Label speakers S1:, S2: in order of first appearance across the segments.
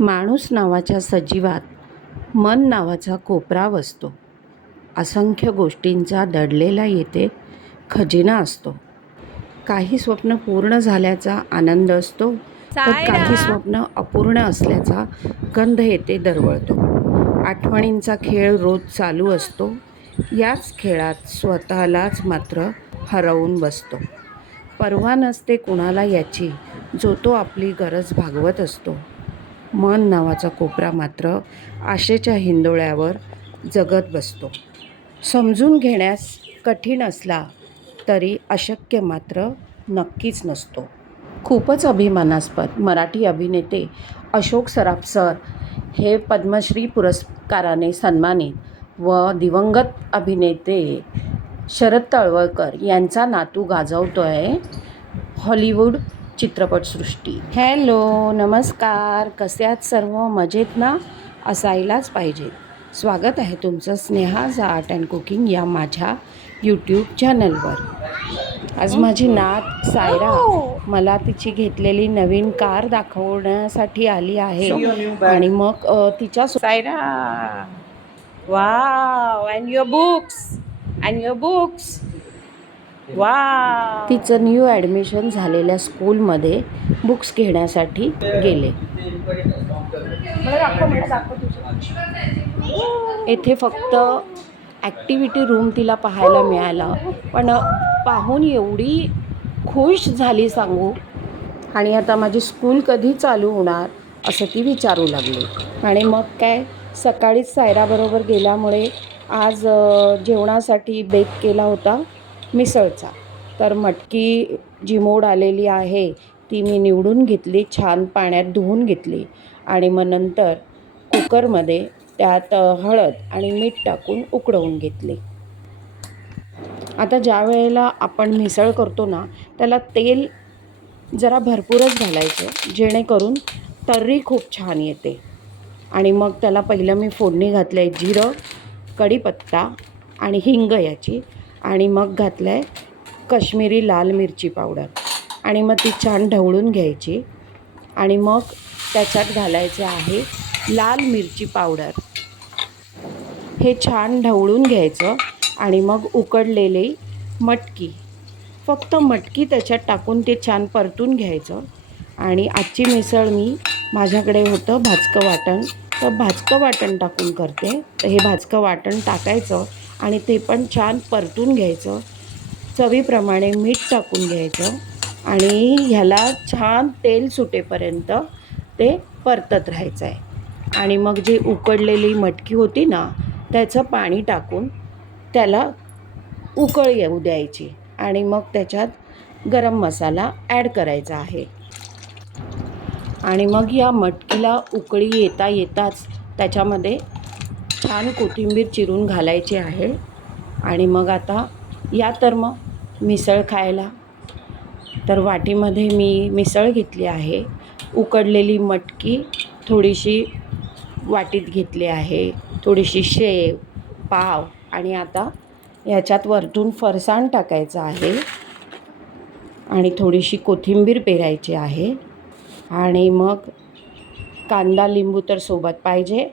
S1: माणूस नावाच्या सजीवात मन नावाचा कोपरा वसतो. असंख्य गोष्टींचा दडलेला येथे खजिना असतो. काही स्वप्न पूर्ण झाल्याचा आनंद असतो. तर काही स्वप्न अपूर्ण असल्याचा गंध येथे दरवळतो. आठवणींचा खेळ रोज चालू असतो. याच खेळात स्वतःलाच मात्र हरवून बसतो. पर्वा नसते कुणाला याची जो तो आपली गरज भागवत असतो. मन नावाचा कोपरा मात्र आशेच्या हिंदोळ्यावर जगत बसतो. समजून घेण्यास कठीण असला तरी अशक्य मात्र नक्कीच नसतो. खूपच अभिमानास्पद मराठी अभिनेते अशोक सराफ सर हे पद्मश्री पुरस्काराने सन्मानित व दिवंगत अभिनेते शरद तळवळकर यांचा नातू गाजवतो आहे हॉलिवूड चित्रपटसृष्टी. हॅलो नमस्कार. कसे आहात सर्व? मजेत ना? असायलाच पाहिजेत स्वागत आहे तुमचं स्नेहाज आर्ट अँड कुकिंग या माझ्या यूट्यूब चॅनलवर आज माझी नात सायरा मला तिची घेतलेली नवीन कार दाखवण्यासाठी आली आहे. आणि मग तिच्या Saira! Wow and your books and your books वा तिचं न्यू ॲडमिशन झालेल्या स्कूलमध्ये बुक्स घेण्यासाठी गेले. येथे फक्त ॲक्टिव्हिटी रूम तिला पाहायला मिळाला. पण पाहून एवढी खुश झाली सांगू. आणि आता माझी स्कूल कधी चालू होणार असं ती विचारू लागली. आणि मग काय सकाळीच सायराबरोबर गेल्यामुळे आज जेवणासाठी बेत केला होता. मिसळचा. तर मटकी जी मोड आलेली आहे ती मी निवडून घेतली छान पाण्यात धुवून घेतली. आणि मग नंतर कुकरमध्ये त्यात हळद आणि मीठ टाकून उकडवून घेतली. आता ज्या वेळेला आपण मिसळ करतो ना त्याला तेल जरा भरपूरच घालायचं जेणेकरून तर्री खूप छान येते. आणि मग त्याला पहिलं मी फोडणी घातलं आहे जिरं कढीपत्ता आणि हिंग याची. आणि मग घातलं आहे कश्मीरी लाल मिरची पावडर. आणि मग ती छान ढवळून घ्यायची. आणि मग त्याच्यात घालायचे आहे लाल मिरची पावडर. हे छान ढवळून घ्यायचं आणि मग उकडलेली मटकी. फक्त मटकी त्याच्यात टाकून ते छान परतून घ्यायचं. आणि आजची मिसळ मी माझ्याकडे होतं भाजकं वाटण. तर भाजकं वाटण टाकून करते. तर हे भाजकं वाटण टाकायचं. आणि ते पण छान परतून घ्यायचं. चवीप्रमाणे मीठ टाकून घ्यायचं. आणि ह्याला छान तेल सुटेपर्यंत ते परतत राहायचं आहे आणि मग जी उकडलेली मटकी होती ना त्याचं पाणी टाकून त्याला उकळ येऊ द्यायची. आणि मग त्याच्यात गरम मसाला ॲड करायचा आहे. आणि मग या मटकीला उकळी येता येताच त्याच्यामध्ये छान कोथिंबीर चिरून घालायची आहे. आणि मग आता या तर मग मिसळ खायला. तर वाटीमध्ये मी मिसळ घेतली आहे. उकडलेली मटकी थोडीशी वाटीत घेतली आहे. थोडीशी शेव पाव आणि आता ह्याच्यात वरतून फरसाण टाकायचं आहे. आणि थोडीशी कोथिंबीर पेरायची आहे. आणि मग कांदा लिंबू तर सोबत पाहिजे.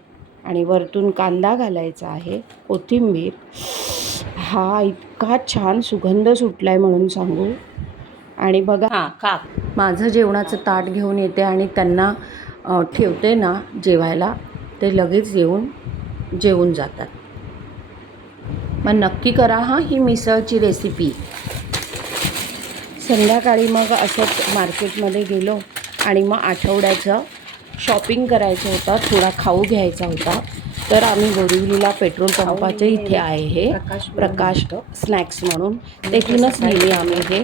S1: आणि वरतून कांदा घालायचा आहे कोथिंबीर. हा इतका छान सुगंध सुटला आहे म्हणून सांगू. आणि बघा हां का माझं जेवणाचं ताट घेऊन येते आणि त्यांना ठेवते ना जेवायला ते लगेच येऊन जेवून जातात. मग नक्की करा हां ही मिसळची रेसिपी संध्याकाळी मग असंच मार्केटमध्ये गेलो आणि मग आठवड्याचं शॉपिंग करायचं होतं थोडा खाऊ घ्यायचा होता. तर आम्ही बोरिवलीला पेट्रोल पंपाच्या इथे आहे हे प्रकाश स्नॅक्स म्हणून. तेथूनच नेहमी आम्ही हे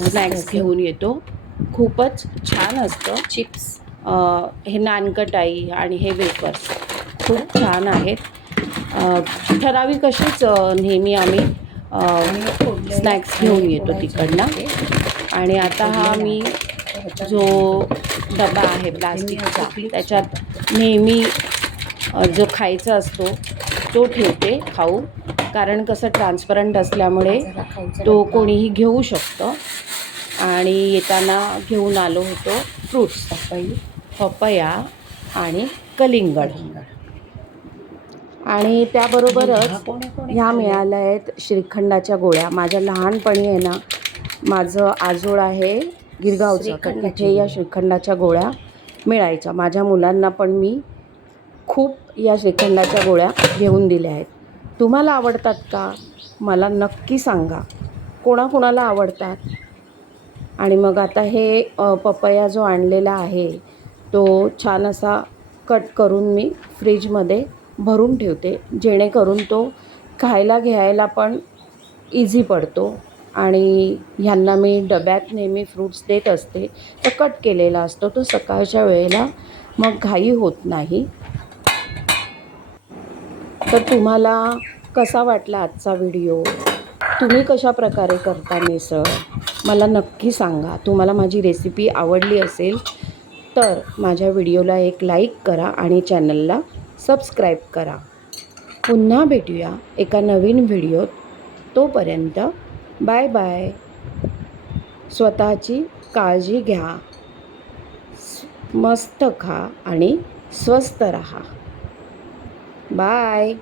S1: स्नॅक्स घेऊन येतो. खूपच छान असतं. चिप्स. हे नानकटाई आणि हे वेफर्स खूप छान आहेत. ठराविक अशीच नेहमी आम्ही स्नॅक्स घेऊन येतो तिकडनं. आणि आता हा मी जो डबा आहे प्लास्टिकचा. त्याच्यात नेहमी जो खायचा असतो तो ठेवते खाऊ. कारण कसं ट्रान्सपरंट असल्यामुळे तो कोणीही घेऊ शकतं. आणि येताना घेऊन आलो होतो फ्रूट्स पपया आणि कलिंगड. आणि त्याबरोबरच ह्या मिळाल्या आहेत श्रीखंडाच्या गोळ्या. माझ्या लहानपणी आहे ना माझं आजोळ आहे गिरगावचं. तर तिथे या श्रीखंडाच्या गोळ्या मिळायच्या. माझ्या मुलांना पण मी खूप या श्रीखंडाच्या गोळ्या घेऊन दिल्या आहेत. तुम्हाला आवडतात का? मला नक्की सांगा. कोणाकोणाला आवडतात? आणि मग आता हे पपया जो आणलेला आहे तो छान असा कट करून मी फ्रीजमध्ये भरून ठेवते. जेणेकरून तो खायला घ्यायला पण इझी पडतो. आणि ह्यांना मी डब्यात नेहमी फ्रूट्स देत असते तर कट केलेला असतो. तो सकाळच्या वेळेला मग घाई होत नाही. तर तुम्हाला कसा वाटला आजचा व्हिडिओ? तुम्ही कशा प्रकारे करता मिसळ? मला नक्की सांगा. तुम्हाला माझी रेसिपी आवडली असेल तर माझ्या व्हिडिओला एक लाईक करा आणि चॅनलला सबस्क्राईब करा. पुन्हा भेटूया एका नवीन व्हिडिओत. तोपर्यंत बाय बाय. स्वतःची काळजी घ्या. मस्त खा आणि स्वस्त रहा. बाय.